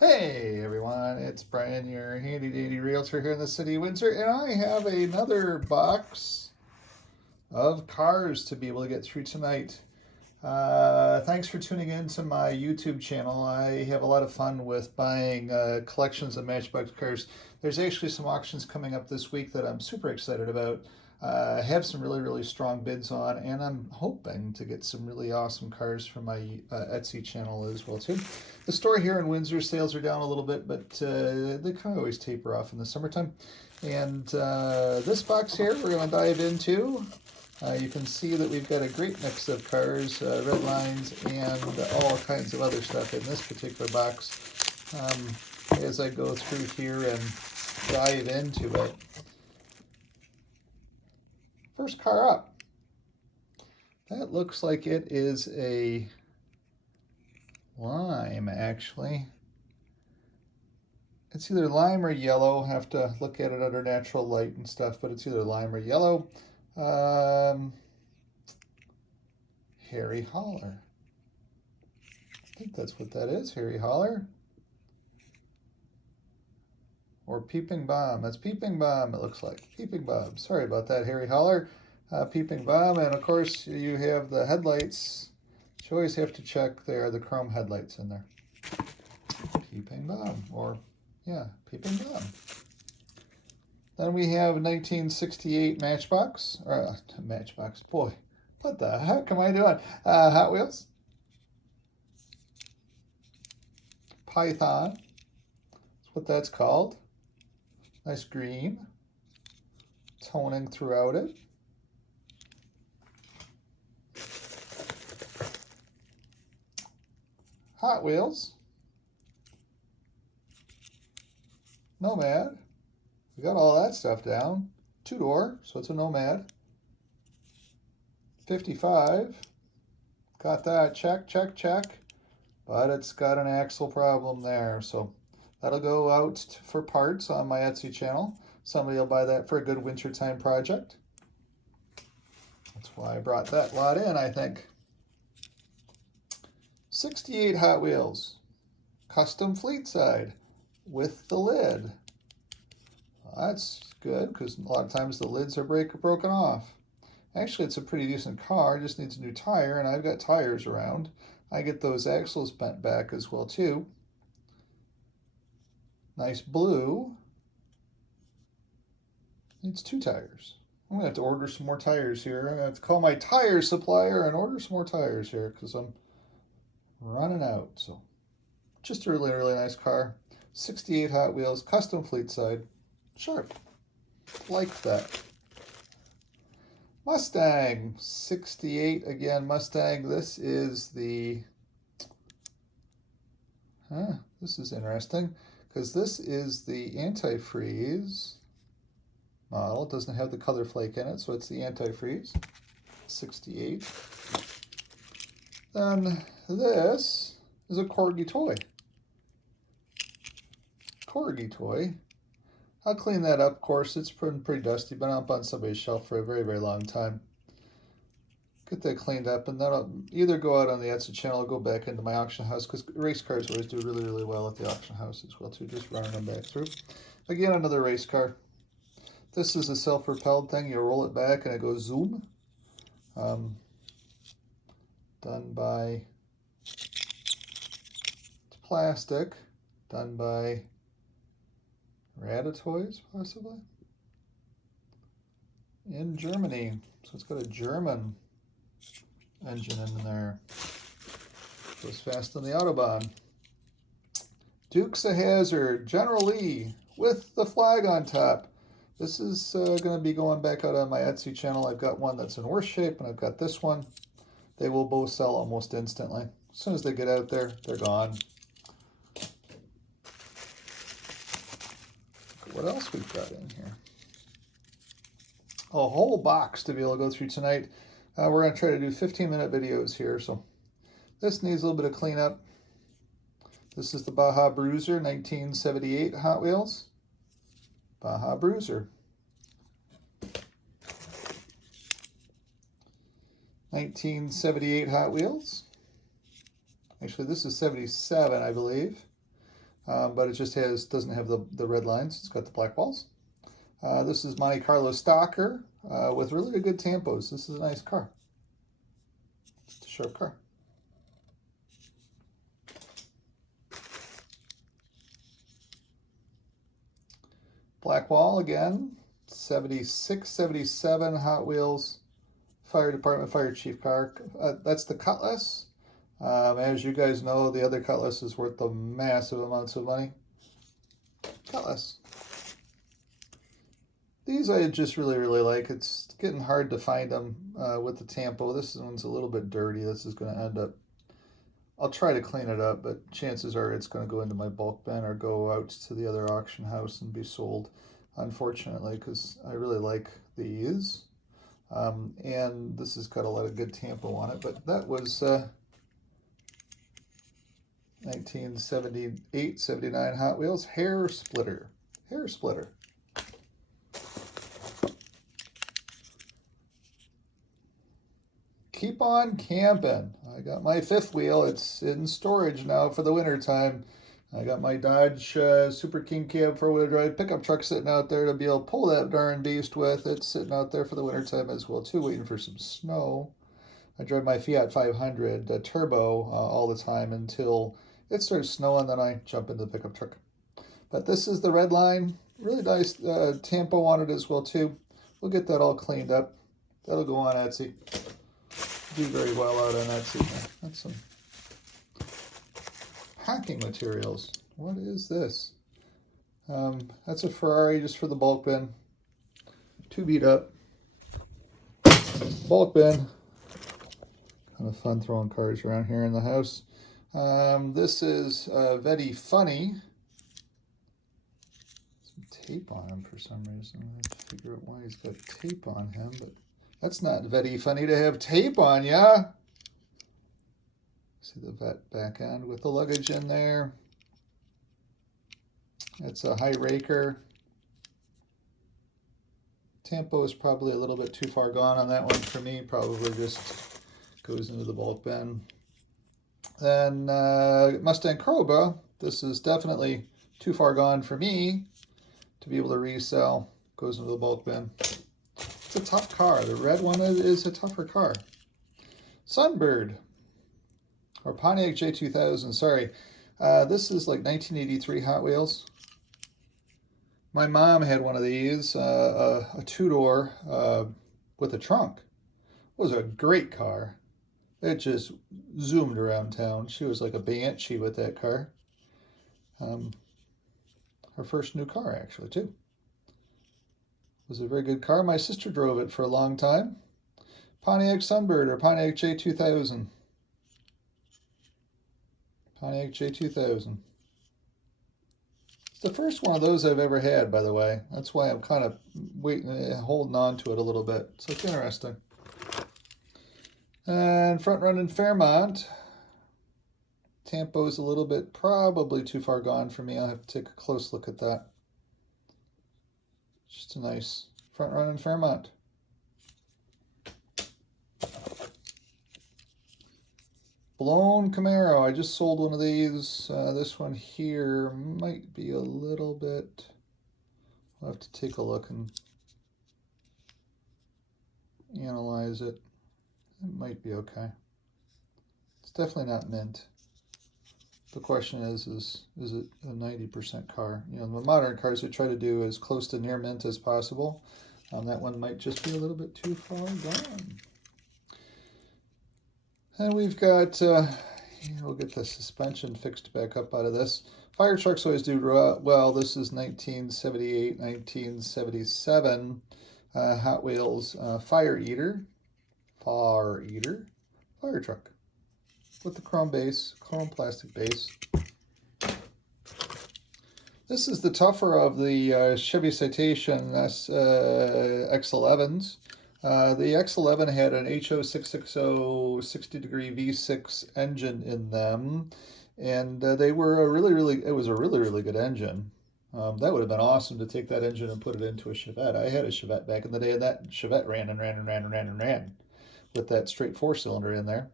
Hey everyone, it's Brian, your handy dandy realtor here in the city of Windsor, and I have another box of cars to be able to get through tonight. Thanks for tuning in to my YouTube channel. I have a lot of fun with buying collections of Matchbox cars. There's actually some auctions coming up this week that I'm super excited about. I have some really strong bids on, and I'm hoping to get some really awesome cars from my Etsy channel as well too. The store here in Windsor, sales are down a little bit, but they kind of always taper off in the summertime. And this box here we're going to dive into. You can see that we've got a great mix of cars, red lines, and all kinds of other stuff in this particular box. As I go through here and dive into it. First car up. That looks like it is a lime, actually. It's either lime or yellow. Have to look at it under natural light and stuff, but it's either lime or yellow. Harry Holler. I think that's what that is, Harry Holler. Or Peeping Bomb. That's Peeping Bomb, it looks like. Peeping Bomb. Sorry about that, Harry Holler. Peeping Bomb, and of course you have the headlights. You always have to check there are the chrome headlights in there. Peeping Bomb, or yeah, Peeping Bomb. Then we have 1968 Matchbox, or Matchbox, boy, what the heck am I doing? Hot Wheels. Python, that's what that's called. Nice green, toning throughout it. Hot Wheels. Nomad. We got all that stuff down. Two-door, so it's a Nomad. 55. Got that. Check. But it's got an axle problem there, so that'll go out for parts on my Etsy channel. Somebody will buy that for a good wintertime project. That's why I brought that lot in, I think. 68 Hot Wheels. Custom fleet side with the lid. Well, that's good because a lot of times the lids are broken off. Actually, it's a pretty decent car. It just needs a new tire, and I've got tires around. I get those axles bent back as well too. Nice blue. Needs two tires. I'm gonna have to order some more tires here. I'm gonna have to call my tire supplier and order some more tires here because I'm running out. So just a really nice car. 68 Hot Wheels, custom fleet side. Sharp. Like that. Mustang 68 again. Mustang. This is the this is interesting because this is the antifreeze model. It doesn't have the color flake in it, so it's the antifreeze 68. Then this is a Corgi toy. Corgi toy. I'll clean that up, of course. It's pretty dusty, been up on somebody's shelf for a very long time. Get that cleaned up, and that'll either go out on the Etsy channel or go back into my auction house, because race cars always do really well at the auction house as well too, just running them back through. Again, another race car. This is a self-propelled thing. You roll it back and it goes zoom. Done by, it's plastic, done by Toys, possibly, in Germany. So it's got a German engine in there. Goes fast on the Autobahn. Dukes of Hazzard, General Lee, with the flag on top. This is going to be going back out on my Etsy channel. I've got one that's in worse shape, and I've got this one. They will both sell almost instantly. As soon as they get out there, they're gone. What else we've got in here? A whole box to be able to go through tonight. We're going to try to do 15-minute videos here, so this needs a little bit of cleanup. This is the Baja Bruiser 1978 Hot Wheels. Baja Bruiser. 1978 Hot Wheels. Actually, this is 77, I believe. but it just doesn't have the red lines. It's got the black walls. This is Monte Carlo Stalker with really good tampos. This is a nice car. It's a sharp car. Black wall again, 76, 77 Hot Wheels Fire Department Fire Chief car. That's the Cutlass. As you guys know, the other Cutlass is worth the massive amounts of money. Cutlass. These I just really like. It's getting hard to find them with the tampo. This one's a little bit dirty. This is going to end up, I'll try to clean it up, but chances are it's going to go into my bulk bin or go out to the other auction house and be sold, unfortunately, because I really like these. And this has got a lot of good tampo on it, but that was 1978, 79 Hot Wheels Hair Splitter. Hair Splitter. Keep on camping. I got my fifth wheel. It's in storage now for the winter time. I got my Dodge Super King Cab 4-wheel drive pickup truck sitting out there to be able to pull that darn beast with. It's sitting out there for the winter time as well too, waiting for some snow. I drive my Fiat 500 turbo all the time until it starts snowing, then I jump into the pickup truck. But this is the red line. Really nice tampo on it as well too. We'll get that all cleaned up. That'll go on Etsy. Do very well out on Etsy. That's some packing materials. What is this? That's a Ferrari just for the bulk bin. Too beat up. Bulk bin. Kind of fun throwing cars around here in the house. This is Very Funny. Some tape on him for some reason. I have to figure out why he's got tape on him, but that's not very funny to have tape on ya. See the vet back end with the luggage in there. It's a high raker. Tampo is probably a little bit too far gone on that one for me. Probably just goes into the bulk bin. Then Mustang Cobra. This is definitely too far gone for me to be able to resell. Goes into the bulk bin. It's a tough car. The red one is a tougher car. Sunbird. Or Pontiac J2000, sorry. This is like 1983 Hot Wheels. My mom had one of these, a two-door with a trunk. It was a great car. It just zoomed around town. She was like a banshee with that car. Her first new car, actually, too. It was a very good car. My sister drove it for a long time. Pontiac Sunbird or Pontiac J2000. Pontiac J2000. It's the first one of those I've ever had, by the way. That's why I'm kind of waiting, holding on to it a little bit. So it's interesting. And front running Fairmont. Tampo's a little bit probably too far gone for me. I'll have to take a close look at that. Just a nice front running Fairmont. Blown Camaro. I just sold one of these. This one here might be a little bit. I'll have to take a look and analyze it. It might be okay. It's definitely not mint. The question is it a 90% car? You know, the modern cars I try to do as close to near mint as possible. That one might just be a little bit too far gone. And we've got, we'll get the suspension fixed back up out of this. Fire trucks always do well. This is 1978, 1977 Hot Wheels Fire Eater fire truck with the chrome base, chrome plastic base. This is the tougher of the Chevy Citation X11s. The X11 had an HO660 60-degree V6 engine in them, and they were it was a really good engine. That would have been awesome to take that engine and put it into a Chevette. I had a Chevette back in the day, and that Chevette ran with that straight 4-cylinder in there.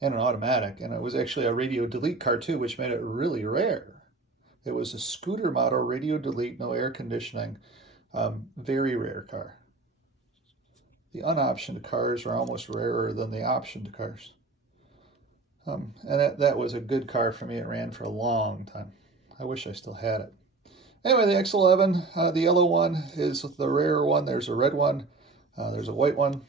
and an automatic. And it was actually a radio delete car too, which made it really rare. It was a scooter model, radio delete, no air conditioning. Very rare car. The unoptioned cars are almost rarer than the optioned cars. And that was a good car for me. It ran for a long time. I wish I still had it. Anyway, the X11, the yellow one is the rare one. There's a red one, there's a white one,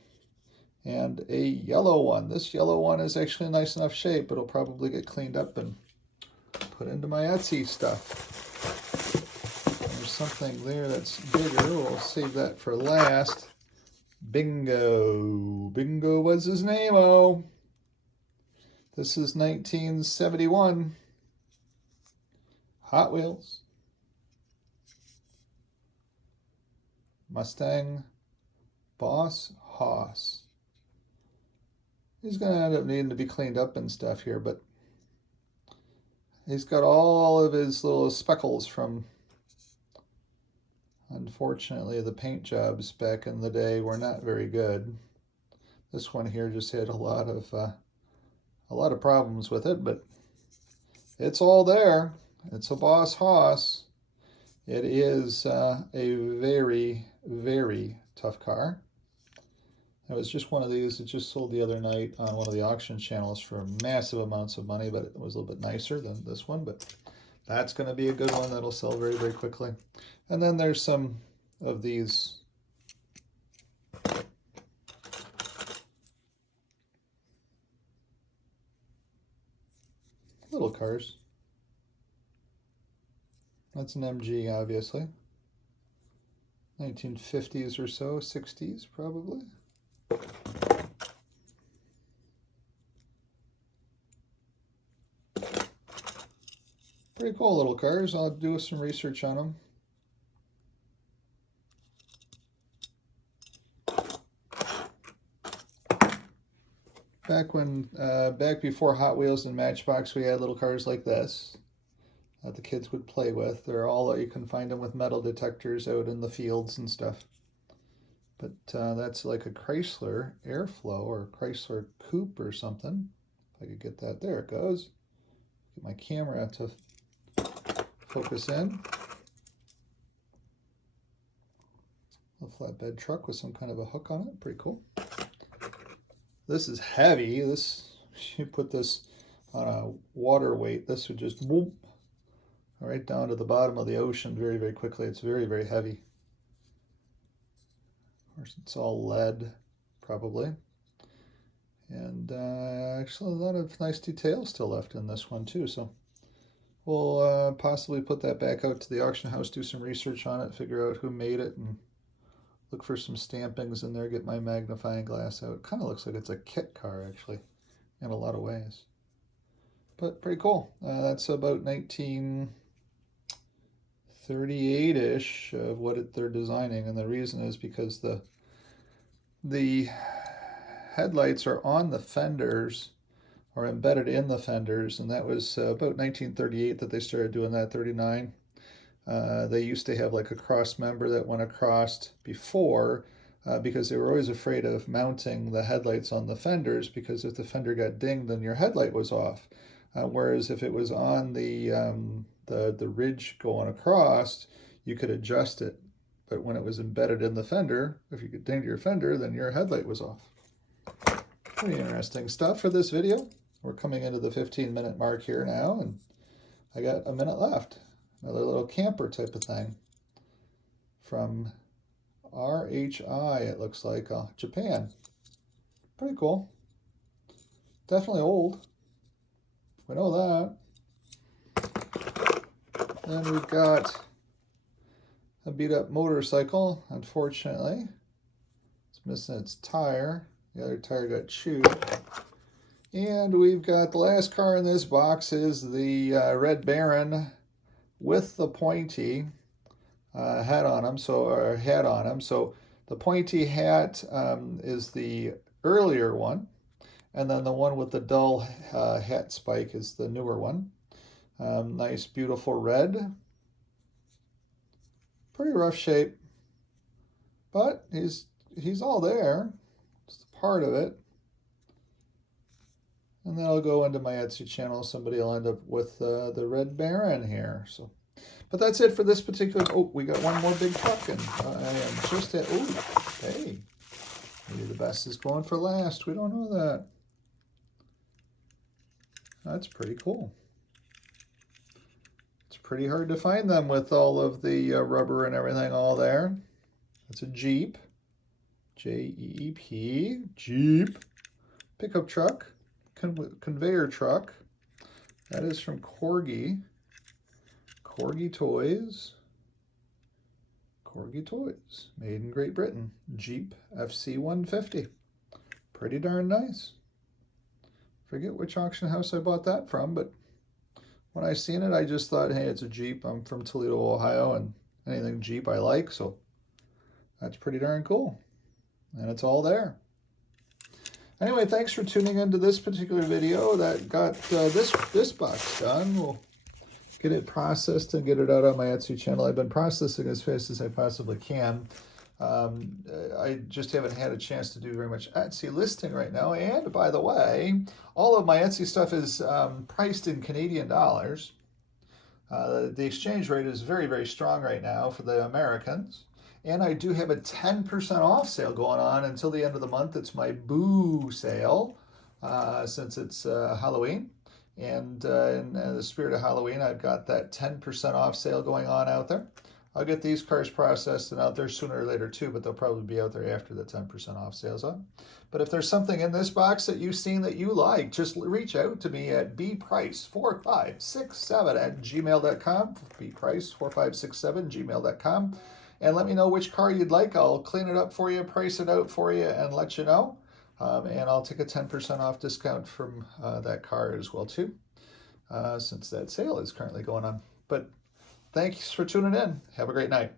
and a yellow one. This yellow one is actually in nice enough shape. It'll probably get cleaned up and put into my Etsy stuff. There's something there that's bigger. We'll save that for last. Bingo. Bingo was his name-o. This is 1971. Hot Wheels. Mustang Boss Hoss. He's going to end up needing to be cleaned up and stuff here, but he's got all of his little speckles from, unfortunately, the paint jobs back in the day were not very good. This one here just had a lot of problems with it, but it's all there. It's a Boss Hoss. It is a very, very tough car. It was just one of these that just sold the other night on one of the auction channels for massive amounts of money, but it was a little bit nicer than this one. But that's going to be a good one that'll sell very, very quickly. And then there's some of these little cars. That's an MG, obviously. 1950s or so, 60s probably. Pretty cool little cars. I'll do some research on them. Back before Hot Wheels and Matchbox, we had little cars like this that the kids would play with. They're all, you can find them with metal detectors out in the fields and stuff. But that's like a Chrysler Airflow or Chrysler Coupe or something. If I could get that, there it goes. Get my camera to focus in. A flatbed truck with some kind of a hook on it, pretty cool. This is heavy. You put this on a water weight, this would just whoop right down to the bottom of the ocean very, very quickly. It's very, very heavy. Of course, it's all lead, probably. And actually a lot of nice details still left in this one too. So we'll possibly put that back out to the auction house, do some research on it, figure out who made it, and look for some stampings in there, get my magnifying glass out. It kind of looks like it's a kit car, actually, in a lot of ways. But pretty cool. That's about 1938-ish of what they're designing, and the reason is because the headlights are on the fenders or embedded in the fenders, and that was about 1938 that they started doing that, 39. They used to have like a cross member that went across before because they were always afraid of mounting the headlights on the fenders, because if the fender got dinged, then your headlight was off. Whereas if it was on the ridge going across, you could adjust it. But when it was embedded in the fender, if you could ding your fender, then your headlight was off. Pretty interesting stuff for this video. We're coming into the 15-minute mark here now, and I got a minute left. Another little camper type of thing from RHI, it looks like, Japan. Pretty cool. Definitely old. We know that. Then we've got a beat-up motorcycle, unfortunately. It's missing its tire. The other tire got chewed. And we've got the last car in this box is the Red Baron with the pointy hat on him. So the pointy hat is the earlier one, and then the one with the dull hat spike is the newer one. Nice, beautiful red. Pretty rough shape, but he's all there. It's part of it. And then I'll go into my Etsy channel. Somebody will end up with the Red Baron here. So, but that's it for this particular. Oh, we got one more big truck, and I am just at. Oh, hey, maybe the best is going for last. We don't know that. That's pretty cool. It's pretty hard to find them with all of the rubber and everything all there. It's a Jeep. J-E-E-P. Jeep. Pickup truck. Conveyor truck. That is from Corgi. Corgi Toys. Corgi Toys. Made in Great Britain. Jeep FC150. Pretty darn nice. Forget which auction house I bought that from, but when I seen it, I just thought, hey, it's a Jeep. I'm from Toledo, Ohio, and anything Jeep I like, so that's pretty darn cool. And it's all there. Anyway, thanks for tuning into this particular video that got this box done. We'll get it processed and get it out on my Etsy channel. I've been processing as fast as I possibly can. I just haven't had a chance to do very much Etsy listing right now. And by the way, all of my Etsy stuff is priced in Canadian dollars. The exchange rate is very, very strong right now for the Americans. And I do have a 10% off sale going on until the end of the month. It's my Boo sale since it's Halloween. And in the spirit of Halloween, I've got that 10% off sale going on out there. I'll get these cars processed and out there sooner or later too, but they'll probably be out there after the 10% off sale's on. But if there's something in this box that you've seen that you like, just reach out to me at bprice4567@gmail.com, bprice4567@gmail.com, and let me know which car you'd like. I'll clean it up for you, price it out for you, and let you know. And I'll take a 10% off discount from that car as well too, since that sale is currently going on. But thanks for tuning in. Have a great night.